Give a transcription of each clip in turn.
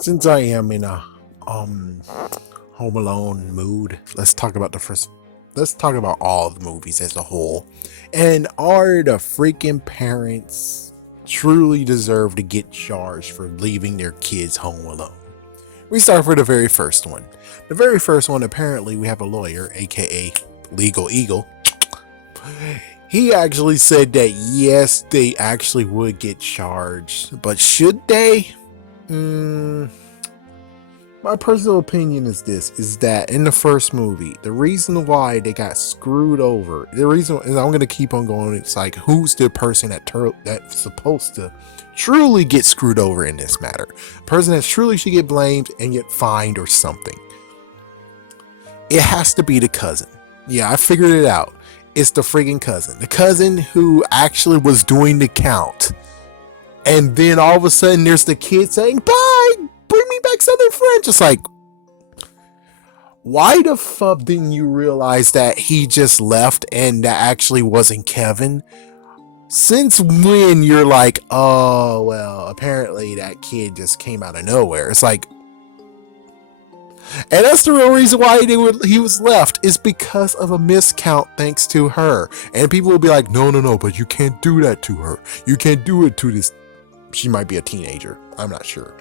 Since I am in a Home Alone mood, let's talk about the first. Let's talk about all the movies as a whole. And are the freaking parents truly deserve to get charged for leaving their kids home alone? We start with the very first one. The very first one, apparently, we have a lawyer, aka Legal Eagle. He actually said that yes, they actually would get charged, but should they? My personal opinion is this: is that in the first movie, the reason why they got screwed over, the reason, and I'm gonna keep on going, it's like who's the person that's supposed to truly get screwed over in this matter? The person that truly should get blamed and get fined or something. It has to be the cousin. Yeah, I figured it out. It's the friggin' cousin. The cousin who actually was doing the count. And then all of a sudden there's the kid saying, bye, bring me back Southern French. It's like, why the fuck didn't you realize that he just left and that actually wasn't Kevin? Since when you're like, oh, well, apparently that kid just came out of nowhere. It's like, and that's the real reason why he was left, is because of a miscount thanks to her. And people will be like, no, but you can't do that to her. You can't do it to this. She might be a teenager. I'm not sure.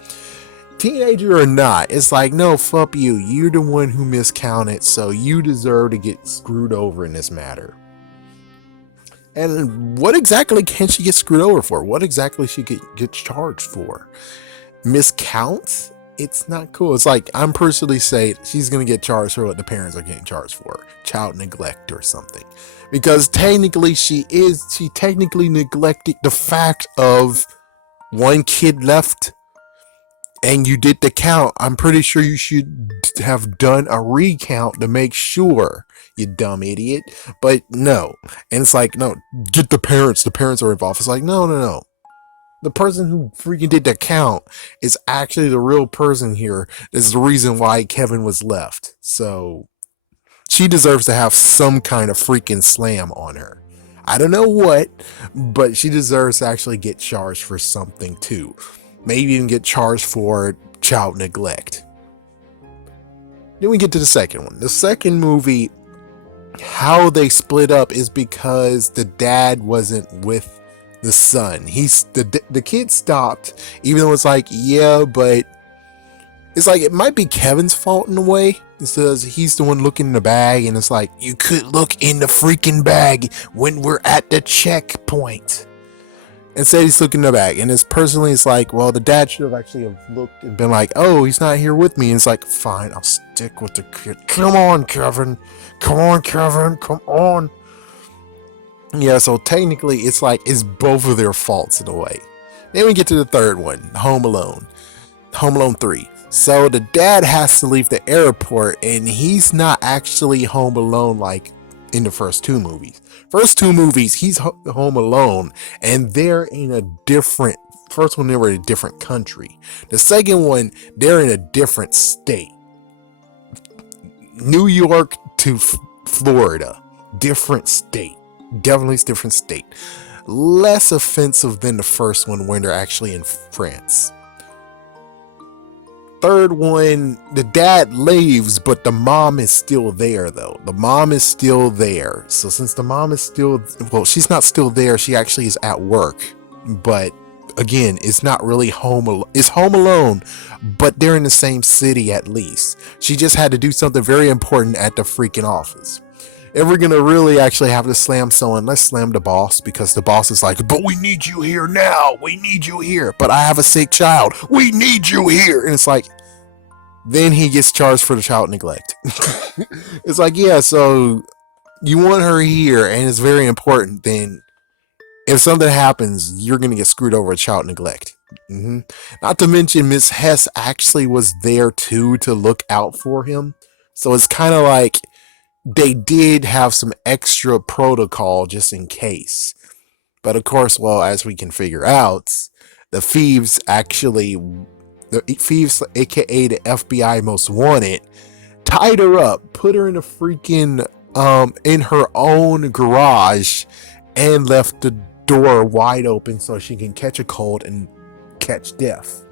Teenager or not, it's like, no, fuck you. You're the one who miscounted, so you deserve to get screwed over in this matter. And what exactly can she get screwed over for? What exactly she get charged for? Miscounts? It's not cool. It's like, I'm personally saying she's going to get charged for what the parents are getting charged for. Child neglect or something. Because technically she technically neglected the fact of one kid left and you did the count. I'm pretty sure you should have done a recount to make sure, you dumb idiot. But no. And it's like, no, get the parents. The parents are involved. It's like, no. The person who freaking did the count is actually the real person here. This is the reason why Kevin was left. So she deserves to have some kind of freaking slam on her. I don't know what, but she deserves to actually get charged for something too. Maybe even get charged for child neglect. Then we get to the second one. The second movie, how they split up is because the dad wasn't with the son. The kid stopped, even though it's like, yeah, but it's like it might be Kevin's fault in a way. It says he's the one looking in the bag, and it's like, you could look in the freaking bag when we're at the checkpoint. Instead, he's looking in the bag, and it's like, well, the dad should have actually looked and been like, oh, he's not here with me. And it's like, fine, I'll stick with the kid. Come on, Kevin. Come on. Yeah, so technically it's like it's both of their faults in a way. Then we get to the third one, Home Alone 3. So the dad has to leave the airport and he's not actually home alone like in the first two movies. First two movies, he's home alone and they're in a different, first one they were in a different country. The second one, they're in a different state. New York to Florida, different state. Definitely different state. Less offensive than the first one when they're actually in France. Third one, the dad leaves, but the mom is still there though. The mom is still there. So since the mom is still, well, she's not still there. She actually is at work. But again, it's not really it's home alone, but they're in the same city at least. She just had to do something very important at the freaking office. If we're gonna really actually have to slam someone, let's slam the boss, because the boss is like, but we need you here now. We need you here. But I have a sick child. We need you here. And it's like, then he gets charged for the child neglect. It's like, yeah, so you want her here and it's very important. Then if something happens, you're gonna get screwed over with child neglect. Not to mention Miss Hess actually was there too to look out for him. So it's kind of like, they did have some extra protocol just in case. But of course, well, as we can figure out, the thieves, aka the FBI most wanted, tied her up, put her in a freaking in her own garage, and left the door wide open so she can catch a cold and catch death.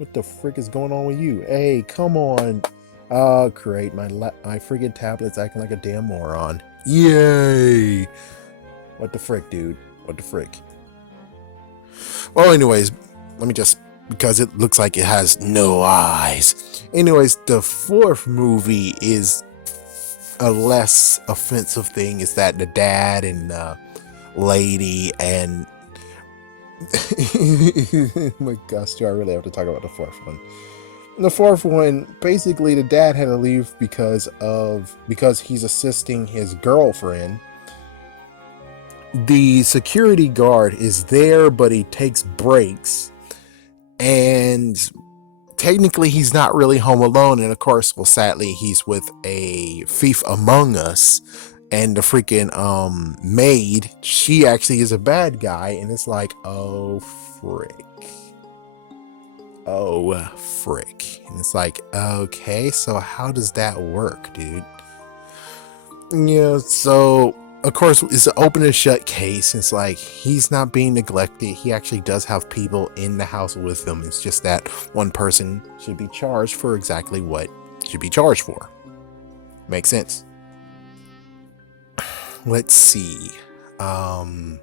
What the frick is going on with you? Hey, come on. Oh, great. My friggin' tablet's acting like a damn moron. Yay! What the frick, dude? What the frick? Well, anyways, let me just, because it looks like it has no eyes. Anyways, the fourth movie is a less offensive thing. Is that the dad and lady and my gosh, do I really have to talk about the fourth one? The fourth one, basically the dad had to leave because he's assisting his girlfriend. The security guard is there, but he takes breaks, and technically he's not really home alone. And of course, well, sadly, he's with a thief among us, and the freaking maid, she actually is a bad guy, and it's like, oh frick. Oh frick. And it's like, okay, so how does that work, dude? Yeah, so of course it's an open and shut case. It's like he's not being neglected. He actually does have people in the house with him. It's just that one person should be charged for exactly what should be charged for. Makes sense. Let's see. As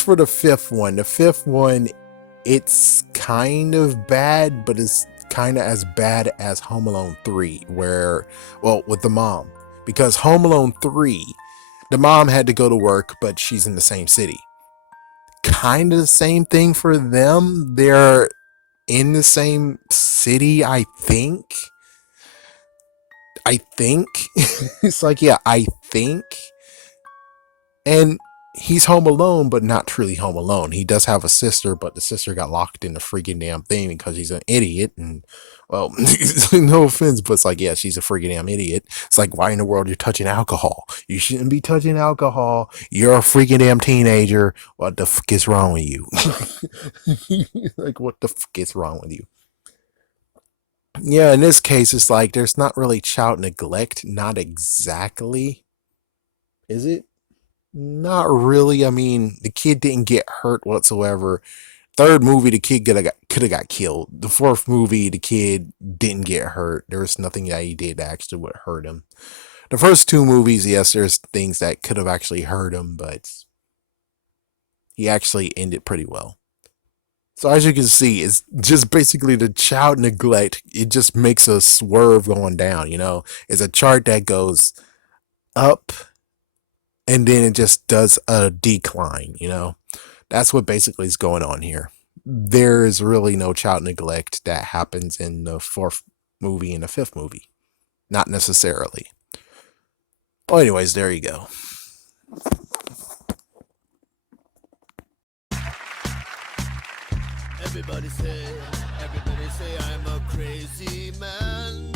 for the fifth one, it's kind of bad, but it's kind of as bad as Home Alone 3, where, well, with the mom. Because Home Alone 3, the mom had to go to work, but she's in the same city. Kind of the same thing for them. They're in the same city, I think. It's like, yeah, I think. And he's home alone, but not truly home alone. He does have a sister, but the sister got locked in the freaking damn thing because he's an idiot. And, well, no offense, but it's like, yeah, she's a freaking damn idiot. It's like, why in the world you're touching alcohol? You shouldn't be touching alcohol. You're a freaking damn teenager. What the fuck is wrong with you? Like, what the fuck is wrong with you? Yeah, in this case, it's like there's not really child neglect. Not exactly. Is it? Not really. I mean, the kid didn't get hurt whatsoever. Third movie, the kid could have got killed. The fourth movie, the kid didn't get hurt. There was nothing that he did that actually would hurt him. The first two movies, yes, there's things that could have actually hurt him, but he actually ended pretty well. So as you can see, it's just basically the child neglect. It just makes a swerve going down. It's a chart that goes up and then it just does a decline. That's what basically is going on here. There is really no child neglect that happens in the fourth movie and the fifth movie. Not necessarily. Well, anyways, there you go. Everybody say I'm a crazy man.